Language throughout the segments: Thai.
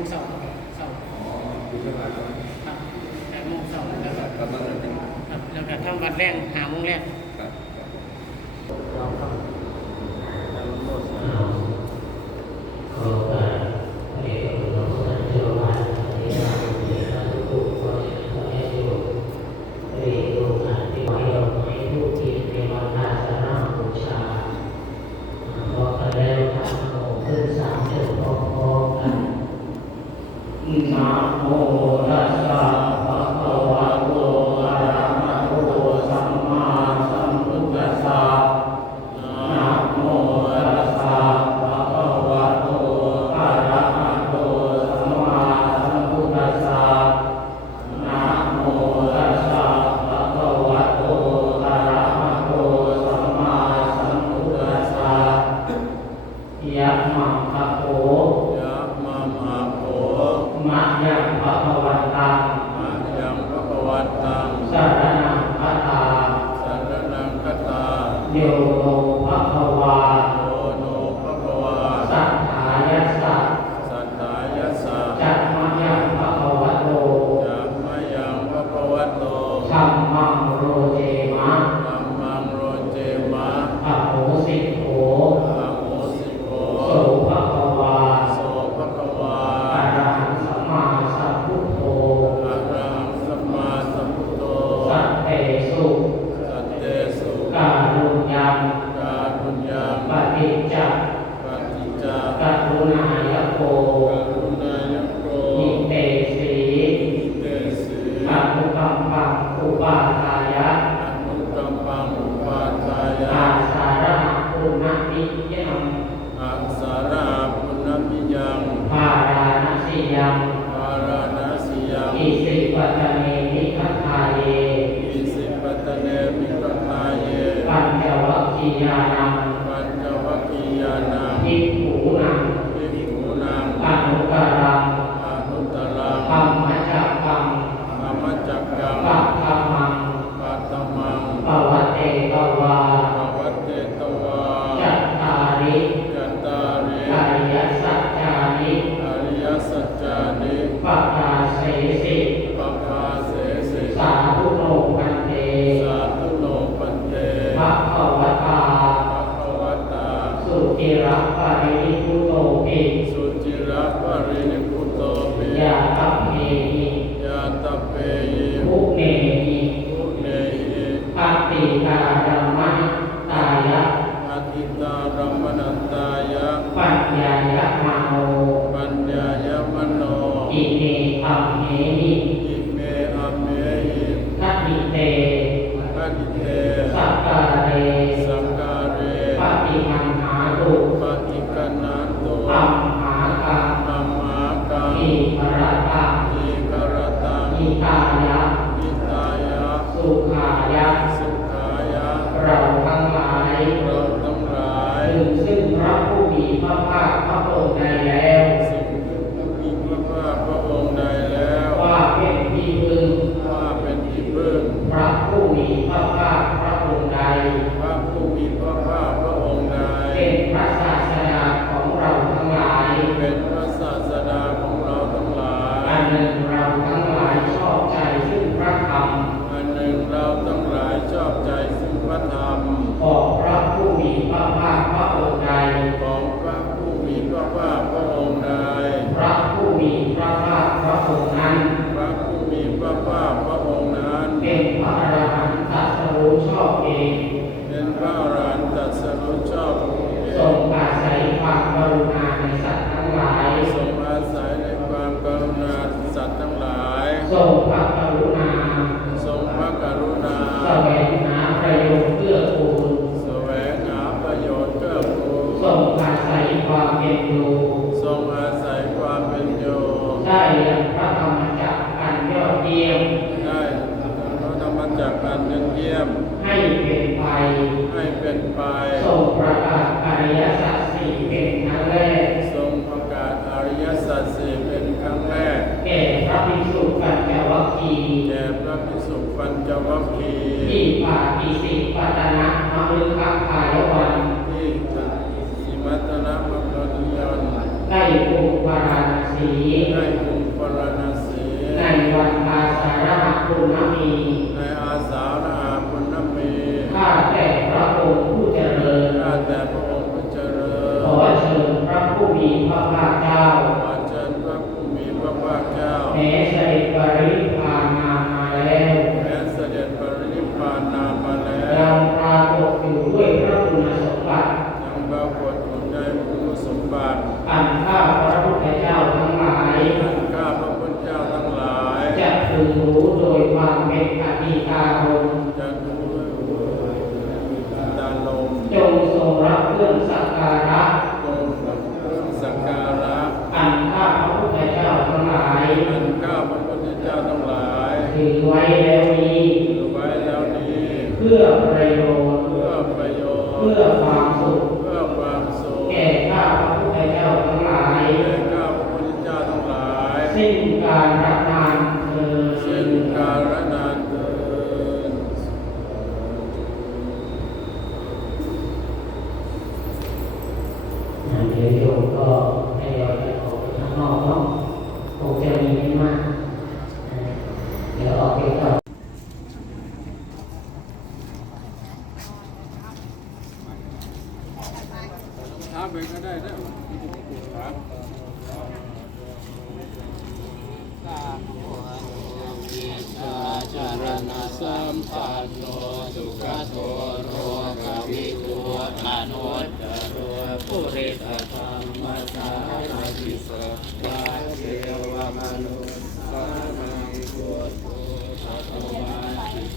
งเสาร์เสาร์อ๋อคุณก็มาแล้วครับแปดโมงเสาร์แล้วก็ประมาณนั้นครับแล้วก็ทำวันแรกหาโมงแรกครับ กิยานัง ระปริสุจิระปรินิพุโตเมหิยาตเมหิภุเปัยปัติตารมมณตายาปัญญามโนอิเตัมเมหิ หิตายะ สุขายะ เราทั้งหลายถึงซึ่งพระผู้มีพระภาคพระองค์ใดแล้ว ว่าเป็นที่พึ่งพระผู้มีพระภาคพระองค์ใด ทรงพระกรุณา ทรงพระกรุณาแสวงหาประโยชน์เพื่อกูลแสวงหาประโยชน์เพื่อกูลทรงอาศัยความเป็นอยู่ทรงอาศัยความเป็นอยู่ได้ยังีแด่พระภิกษุปัญจวัคคีที่ป่าปิสิปัตนะมะฤคคายวันที่จัตติมัตนะมะรติยันได้ภูมิวาราณสีได้ภูมิวารณสีในวันอาสารหะปุณณ เครื่องสักการะจงสักการะอันข้าพระพุทธเจ้าทั้งหลายอันข้าพระพุทธเจ้าทั้งหลายถือไว้แล้วนี้ถือไว้แล้วนี้ เพื่อประโยชน์เพื่อประโยชน์เพื่อความสุขเพื่อความสุขแก่ข้าพระพุทธเจ้าทั้งหลายแก่ข้าพระพุทธเจ้าทั้งหลาย สิ้นการรักนานเธอ สิ้นกาลนานเถิด เดี๋ยวโยมก็ให้เราไปออกไปข้างนอกเนาะคงจะมีไม่มากเดี๋ยวออกไปก่อน ท้าไปก็ได้ได้ครับ จารณ สัมปันโนสุขโทโรกวิทูอนุตตโรปุริตธรรมสารทิสวาเทวมนุสานังพุทโธภควาติโก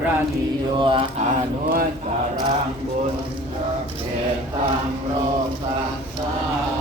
รณีโยอนุตตรังบุญเจตังโลกัสสา